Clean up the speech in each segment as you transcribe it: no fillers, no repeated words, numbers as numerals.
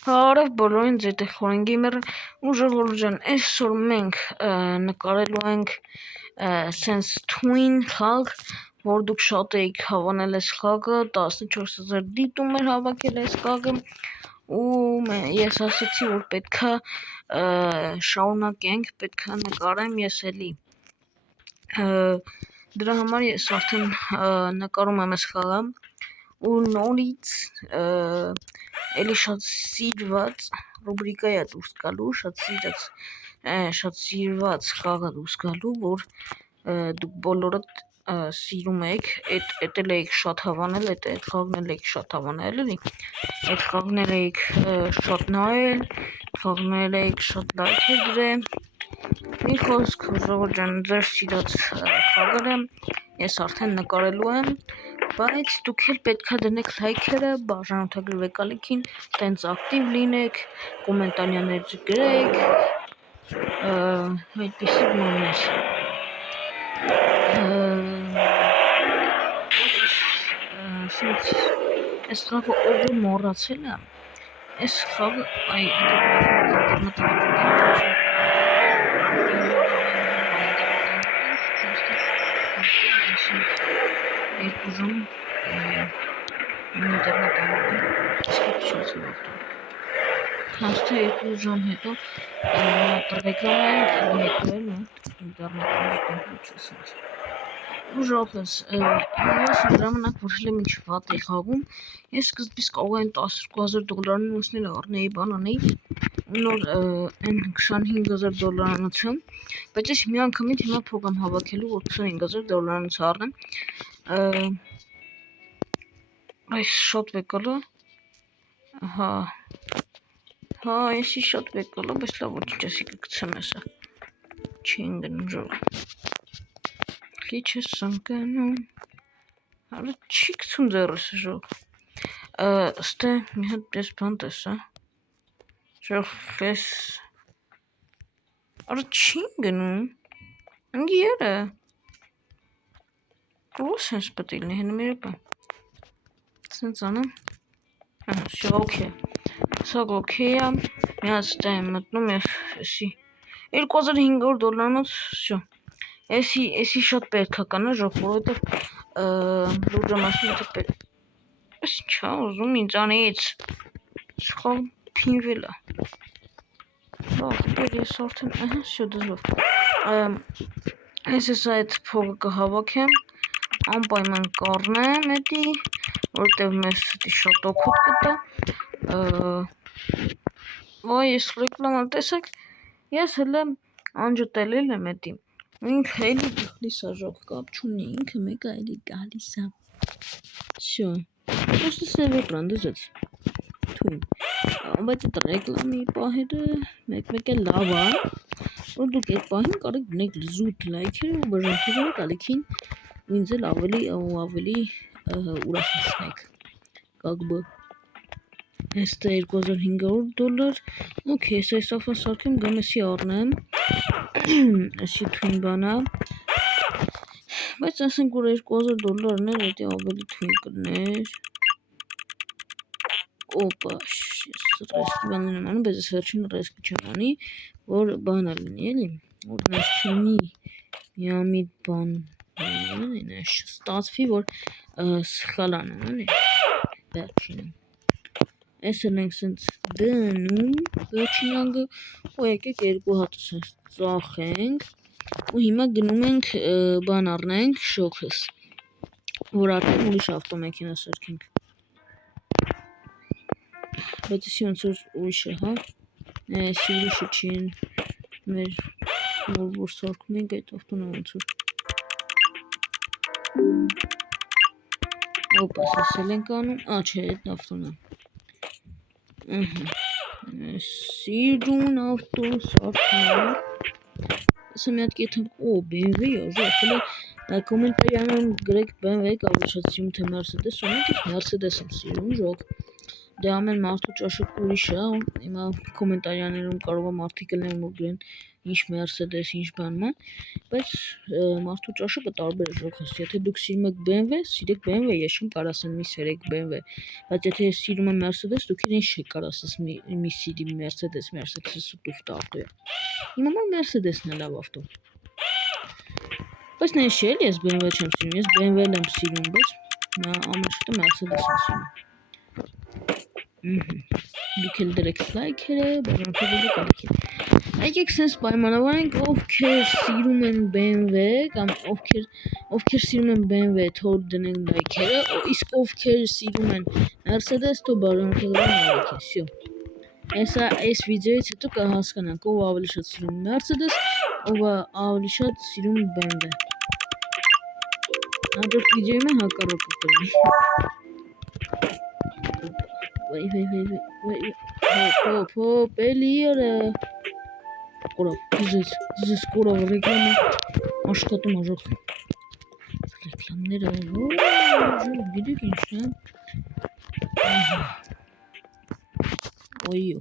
Հարև բոլորին ձետ է խորեն գիմերը ու ժողովուրդ ջան, այսօր մենք նկարելու ենք սենց թույն խաղ, որ դուք շատ էիք հավանել այս խաղը, 14000 դիտում էր հավաքել այս խաղը ու ես ասացի, որ պետքա շարունակենք, պետքա նկարեմ ես էլի դրա համար ես արդեն նկարում եմ այս խաղը ու նորից էլի շատ սիրված ռուբրիկա է դուրս գալու, շատ սիրված խաղը դուրս գալու, որ դուք բոլորդ սիրում եք, էդ էլ էիք շատ հավանել, էդ խաղն էլ էիք շատ հավանել, էլի, այդ խաղներ էիք շատ նայել, խաղներ էիք շատ լայքեր դրել, մի խոսք, ժողովուրդ ջան, ձեր սիրած խաղերը ես արդեն նկարելու եմ, բայց դուք էլ պետքա դնեք լայքերը, բաժանորդագրվեք ալիքին, տենց ակտիվ լինեք, կոմենտարյաներ գրեք, այդպիսի բաներ։ Այս խաղը ով է մոռացել է, այս խաղը, երկու ժամ հաստա 2 ժամ հետո ռեկլամ ուժոքս ես ժամանակ որշել եմ ինչ վատ է խաղում, ես սկզբից կարող եմ $12000 ունեցնել առնեի բան անեի, նոր այն $25000 անացում, բայց ես մի անգամից հիմա փող եմ հավաքելու, որ $25000 անց առնեմ, այս շատ բեկալը, հա, այսի շատ բեկալը, բայց լավ ոչինչ ասի կգցեմ եսը, չի ընգնում ժող, քիչ ես ընկնում, հարը չի գցում ձերս ժող, ստե մի հատ պես բան տեսա, ժող պես, հարը չի ընգնում, ընգի երը, Ո՞ս ես պետք է լինի, հենը մեր բան։ Սենց անեմ։ Всё, օքեյ։ Սա օքեյ է։ Մի հատ ստե եմ մտնում եւ էսի $2500-անոց, всё։ Էսի շատ պետք է կանա ժող, որովհետեւ լուրջ եմ ասում, թե պետք։ Էս ինչա ուզում ինձանից։ Սխալ փինվել է։ Լավ, ես արդեն, всё դժվար։ Ես այդ փողը կհավաքեմ, անպայման կառնեմ էդի, որտեվ մեզ դի շատ օգուտ կտա։ Ոայ, ես ռեկլաման տեսեք, ես հələ անջատել եմ էդի։ Ինքը էլի գալիս է ժող, կապ չունի, ինքը մեկը էլի գալիս է։ Всё։ Просто սև էկրան դզեց։ Թույն։ Բայց այդ ռեկլամի պահերը մեկ-մեկ էլ լավ է, որ դուք այդ պահին կարեք դնեք զուտ լայքեր ու բաժանորդագրվեք ալիքին ու ինձ էլ ավելի ու ավելի ուրախացնեք։ Как бы Este $2500, օքեյ, ես այս ախվան սարքեմ, գամ էսի առնեմ, էսի թույն բանա, բայց ասենք, որ $2000-ն էր, էդի ավելի թույն կներ, օպա, ես ռեսկի բանն եմ անում, բայց ես վերջին ռեսկի չեմ անի, որ բանա լինի, էլի, որ նես չունի միամիտ բան, նես ստացվի, որ սխալ անեմ, էլի, վերջինը, ես էլ ենք սենց դնում, վերջին անգը, ու եկեք երկու հատս ծախենք, ու հիմա գնում ենք բան առնենք շոքս, որ արդեն ուրիշ ավտոմեքենա սարքենք, բայց եսի ոնց որ ուրիշ է, հա, եսի ուրիշը չին, մեր որ սարքում ենք այդ ավտոնը ոնց որ, ոպաս ասել ենք անում, չէ, այդ ավտոնը, սիրուն ավտո սարքում, ասա մի հատ կեթանք, BMW է, ժող, հլը կոմենտարյանում գրեք BMW կավեշացիում, թե Mercedes ունեք, Mercedes եմ սիրուն, ժող, Դե ամեն մարդու ճաշակ ուրիշ է, հիմա կոմենտարիաներում կարող է մարդիկ լինեն որ գրեն ինչ Mercedes, ինչ բան, բայց մարդու ճաշակը տարբեր է ժողովուրդ։ Եթե դուք սիրում եք BMW, սիրեք BMW, ես չեմ կարող ասեմ մի սիրեք BMW, բայց եթե սիրում եք Mercedes, դուք իրեն չեք կարող ասես մի սիրի Mercedes, Mercedes-ը տուֆտ ավտո է։ Իմ համար Mercedes-ն է լավ ավտո։ Բայց նայ չէ, ես BMW չեմ սիրում, ես BMW-ն եմ սիրում, բայց ամեն շուտը Mercedes-ն սիրում։ Դուք էլ դրեք լայքերը, բաժանորդը կալիքին։ Եկեք սենց պայմանավորենք, ովքեր սիրում են BMW կամ ովքեր սիրում են BMW, թող դնեն լայքերը, իսկ ովքեր սիրում են Mercedes, թող բաժանորդը լայքերը, всё։ Այս վիդեոից հետո կհասկանանք ով ավելի շատ սիրում Mercedes, ով ավելի շատ սիրում BMW։ Հաջորդ վիդեոյում հակառակը կլինի։ Հոպ, էլի երը։ Կորավ, զես կորավ ռեկլամը աշխատում աժող։ Ռեկլամները, գիտեք ինչ է։ Ոյո,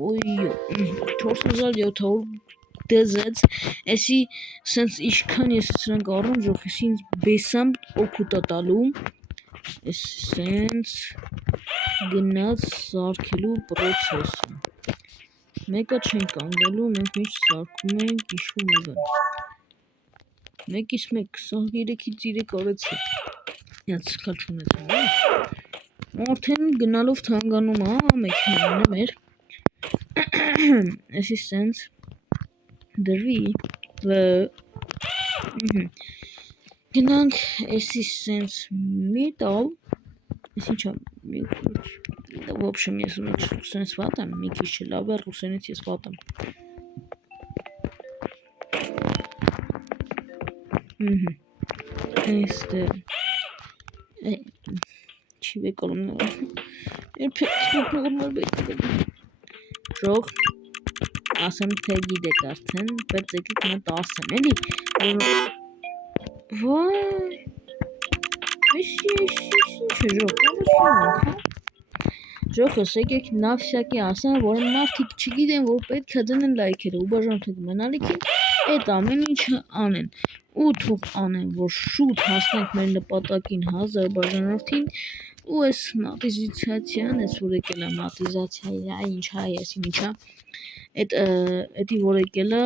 4700 դեզեց, էսի սենց իշքան ես սրանք առում ժող, ես ինձ բեսամ օգուտա տալու, ես սենց գնաց սարքելու պրոցեսը, մեկը չենք անգելու, մենք միշտ սարքում ենք իշու մի բան, մեկից մեկ, 23-ից 3 արեցի, յաց սկալ չունեցում, արդեն գնալով թանգանում մեքենանը մեր, էսի սենց դրվի, գնանք էսի սենց մի տալ, ես ինչա, в общем, ես սենց վատ եմ, մի քիչ չլավ է, ռուսենից ես վատ եմ, este չի վեկալում նրա, երբեք նորմալ վեկալում, ժող, ասեմ թե գիտեք արդեն, բայց եկեք մտ ասեմ, էլի, վայ, այս ինչ է ժող, ժողս եկեք նավշակի ասեմ, որ մարդիկ չգիտեն, որ պետք է դնեն լայքերը, ու բաժանորդը կմենալիքին, այդ ամեն ինչը անեն, ու թող անեն, որ շուտ հասնենք մեր նպատակին 1000 բաժանորդին, ու այս մատիզացիան, այս որ եկել է մատիզացիա, ինչա, ինչա, էդի որ եկել է,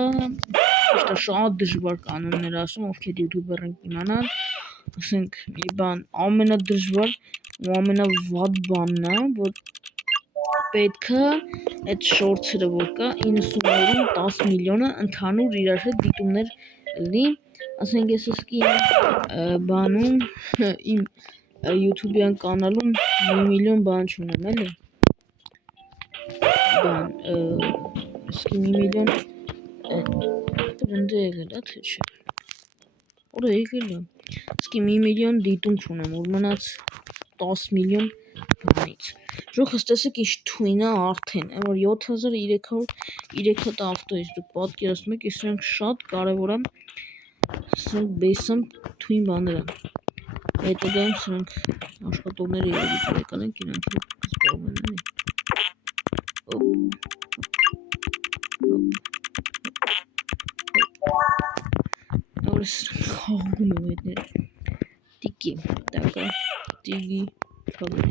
իշտա շատ դժվար կանոններ ասում, ովքեր յութուբեր են իմանան, ասենք մի բան ամենադժվար ու ամենավատ բանն է, որ պետքը այդ շորցերը որ կա 90 օրում 10 միլիոնը ընդհանուր իրար հետ դիտումներ լինի, ասենք ես իսկի բանում իմ յութուբյան կանալում 1 միլիոն բան չունեմ էլի, բան, իսկի 1 միլիոն, վնդե եկել է, թե չէ, որը եկել է, իսկի 1 միլիոն դիտում չունեմ, որ մնաց 10 միլիոն բանից, ժողս տեսեք ինչ թույնը արդեն, որ 7303 հատ ավտո ես դուք պատկերացնում եք, սրանք շատ կարևոր է, սրանք բեսամ թույն բաներ են, հետագայում սրանք աշխատողները երևի կարեկան են, իրանք զբաղվում են էլի, որ սրանք խաղում եմ այդները, տիկի, տակա, տիգի, չալու,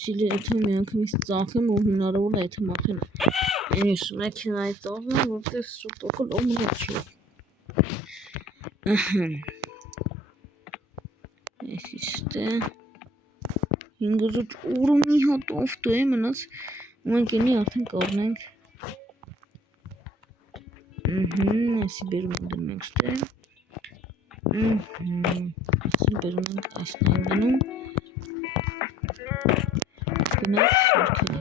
Սիլի եթե մի անգամից ծախեմ ու հնարավոր է եթե մաքրեն ես մեքենայի ծախեմ, որտեղ շուտոքլ օմնոք չի ես իստե 500 օրում մի հատ ավտո է մնաց ու մենք ենի արդեն կառնենք այսի բերում ընդեմ ենք ստե այսի բերում ենք այսնային դնում գնաց սարքել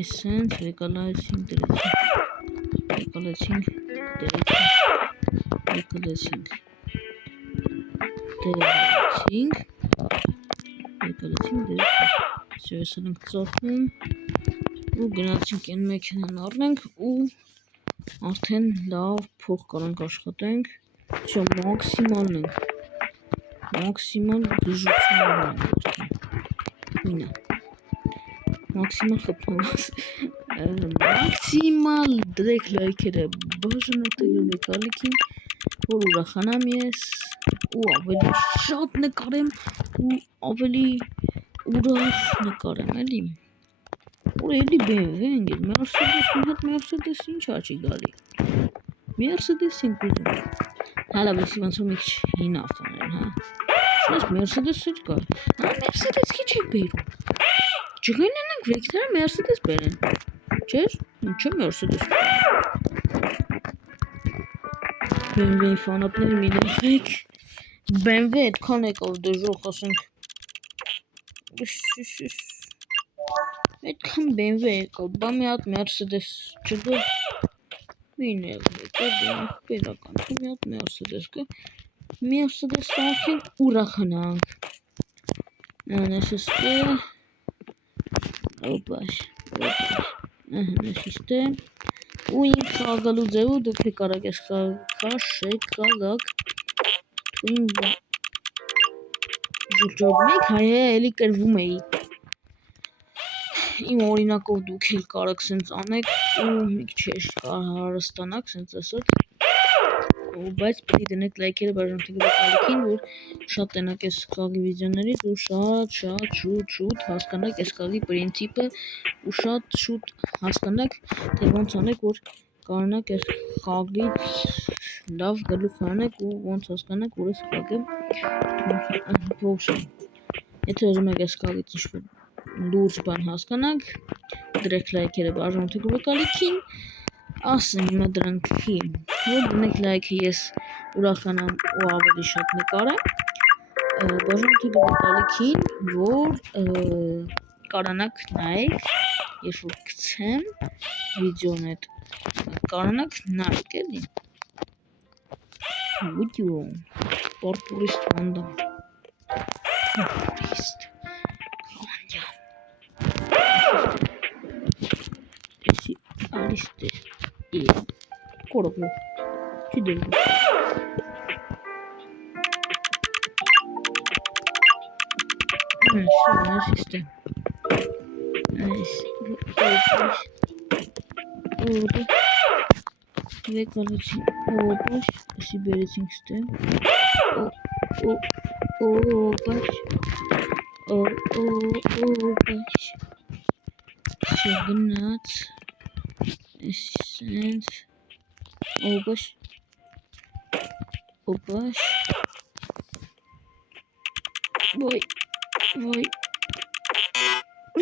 Essence, regulating, regulating, Սերսանենք ծախում ու գնացինք են մեքենան առնենք ու արդեն լավ փող կարանք աշխատենք, չէ, մաքսիմալն ենք, մաքսիմալ դժություններ ենք գործում, ինա, մաքսիմալ խփանաս, մաքսիմալ դրեք լայքերը, բաժանորդեք ալիքին, որ ուրախանամ ես, ու ավելի շատ նկարեմ, ու ավելի ուրախ նկարեմ, էլի, որ էլի BMW ենք, Mercedes, մի հատ Mercedes ինչ աչի գալի, Mercedes ենք ուզում, հալա վեսի ոնց որ մի քիչ հին ավտոներ են, հա, շնես Mercedes էլ կար, հա Mercedes քիչ եք բերում, չգնանանք վրիքները Mercedes բերեն, չէր, ինչը Mercedes BMW-ի ֆանատները մի լավեք, BMW այդքան եկավ դժոխ, ասենք, այդքան BMW եկավ, բա մի հատ Mercedes չգա, մին եկավ, բերական, մի հատ Mercedes կա, Mercedes սարքենք ուրախանանք, նեսստե, օպաշ, նեսիստե, ու ինք խաղալու ձևու դուք կարակ ես խաշեք, խաղակ, ու ինք ժուրջորում եք, հայ էլի կրվում էի, իմ օրինակով դուք էլ կարակ սենց անեք, ու մի քիչ հարստանաք սենց ասած, բայց պիտի դնեք լայքերը բաժանորդեք ալիքին, որ շատ տենակ ես խաղի վիդեոներից ու շատ շուտ հասկանաք ես խաղի պրինցիպը ու շատ շուտ հասկանաք, թե ոնց անեք, որ կարողանաք ես խաղից լավ գլուխ անեք ու ոնց հասկանաք, որ ես խաղը փոշն։ Եթե ուզում եք ես խաղից ինչ-որ լուրջ բան հասկանաք, դրեք լայքերը բաժանորդեք ալիքին, ասեմ հիմա դրանքի, որ դնեք լայքը ես ուրախանամ ու ավելի շատ նկարեմ, բաժանորդեք ալիքին, որ կարանաք նայեք, երբ որ գցեմ վիդեոն հետ, կարանաք նայեք էլի, վիդեո, պարպուրիստ վանդամ, պարպուրիստ, կավանդյամ, էսի ալիստ է, կորոպը, չի դերգու, նեսիստե, Վեկալեցին օպաշ, ասի բերեցինք ստեմ, օպաշ, չգնաց, ասի սենց, օպաշ, ոյ,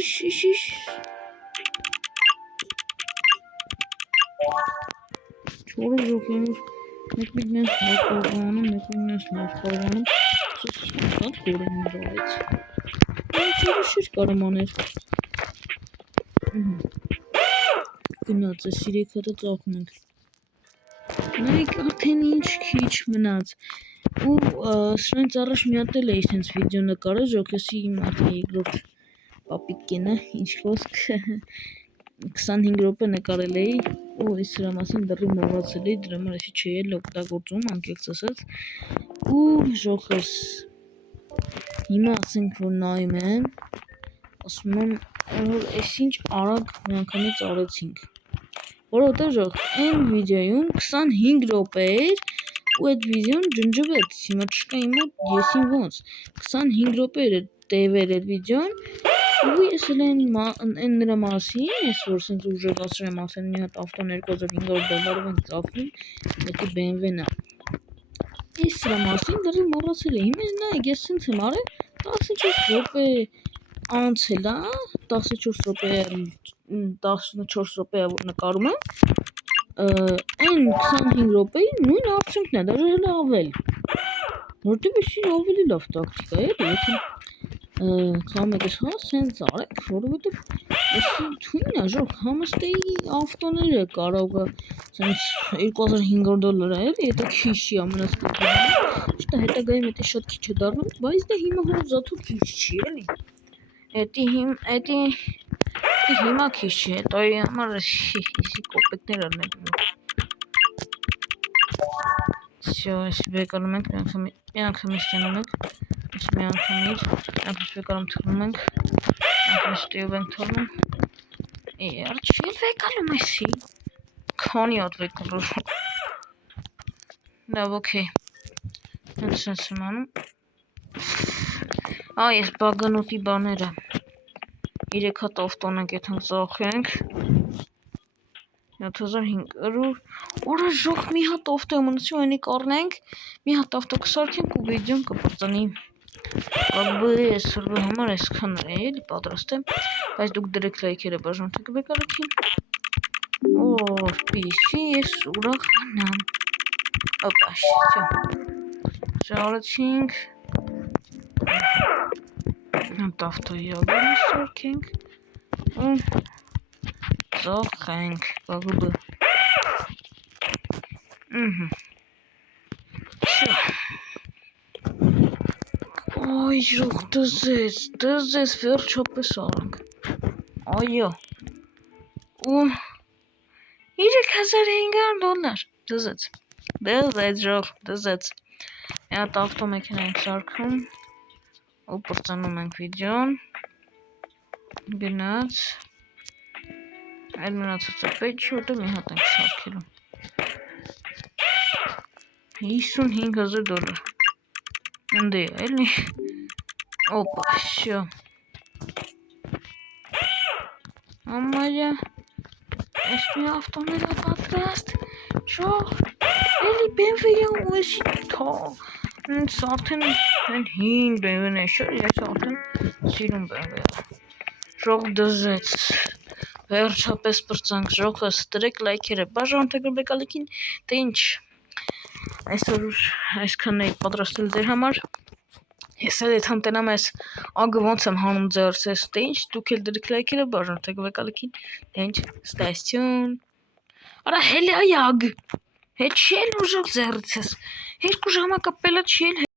շիշ, չորը ժոքյանուր, մեկ նես լավ կորվանում, շատ կոր եմ իրավից, չորը շիր կարամ աներ, գնաց է սիրեք հատը ծախնենք, նայք արդեն ինչ քիչ մնաց, ու սրանից առաջ մի հատ էլ էի սենց վիդեո նկարել, ժոքեսի իմ արդեն երկրորդ պապիկենը, ինչ խոսք, 25 րոպե նկարել էի, ու ես սրա մասին դեռի մոռացել էի, դրա համար էսի չէի էլ օգտագործում, անկեղծ ասած, ու ժոխս, հիմա ասենք, որ նայում եմ, ասում եմ, որ ես ինչ արագ միանգամից արեցինք, որովհետև ժոխ, այն վիդեոյում 25 րոպե էր, ու այդ վիդեոն ջնջվեց, հիմա չկա իմ մոտ եսին ոնց, 25 րոպե էր տևեր այդ վիդեոն, ու ես էլ են նրա մասին, ես որ սենց ուժեղացրեմ ասեն մի հատ ավտոն $2500 ենք ծախնում, մեկի BMW-ն է, ես սրա մասին դեռի մոռացել էի, հիմա նայեք, ես սենց եմ արել, 14 րոպե անցել է, 14 րոպե որ նկարում եմ, այն 25 րոպեի նույն արդյունքն է, դաժե հələ ավել, որտև էսի ավելի լավ տակտիկա է, եթե խաղում եք ես հա, սենց արեք, որովհետև էսի թույն է, ժող, համստեի ավտոները կարող է սենց $2500 է, եթե քիչ չի ամենասկզբում, շտա հետագայում էտի շատ քիչ է դառնում, բայց դա հիմա հոր զաթու քիչ չի, էլի, էտի հիմա քիչ չի, հետոյի համար էսի կոպեկներ արնենք, Всё, если բեկանում ենք, մի անգամից տենում ենք, մի անգամից բեկանում թռնում ենք, անգամից տիով ենք թռնում, չի բեկալում էսի, քանի հատ բեկալու, լավ, ոքեյ, սենց եմ անում, ես բագանոտի բաները, 3 հատ ավտոն ենք եթանք ծախենք, 7500, Ora joc մի հատ ավտո մնացի ու այնի կառնենք, մի հատ ավտո կսարքենք ու վիդեոն կպրծնի, այսօրվա համար այսքան է, էլի պատրաստ եմ, բայց դուք դրեք լայքերը բաժանեք բեկալիքին, որպեսզի ես ուրախանամ, օպա, всё, շարեցինք, հատ ավտոյի ագորը սարքենք ու ծախենք, բագուբը, Всё. Ой, ժող դզեց, վերջապես արանք, այո, ու $3500 դզեց, ժող, դզեց, մի հատ ավտոմեքենա ենք սարքում, ու պրծնում ենք վիդեոն, գնաց, այլ մնացածը պետք չի, որտեղ մի հատ ենք սարքելու, $55,000, ընդ է, էլի, օպա, всё, համարյա, այս մի ավտոներ է պատրաստ, ժող, էլի BMW-ը ու էսի ինձ արդեն հին BMW-ն է շոր, ես արդեն սիրում BMW-ը, ժող դզեց, վերջապես պրծանք, ժողս դրեք լայքերը, բաժանեք բեկալիքին, թե ինչ, այսօր այսքանն էի պատրաստել ձեր համար, ես էլ եթ համտենամ այս ագը ոնց եմ հանում ձերս ես, թե ինչ, դուք էլ դրեք լայքերը, բաժանեք բեկալիքին, թե ինչ, ստացյուն, արա հելի այ ագ, հետ չի էլ ուժով ձերս ես, երկու ժամակապելը չի էլ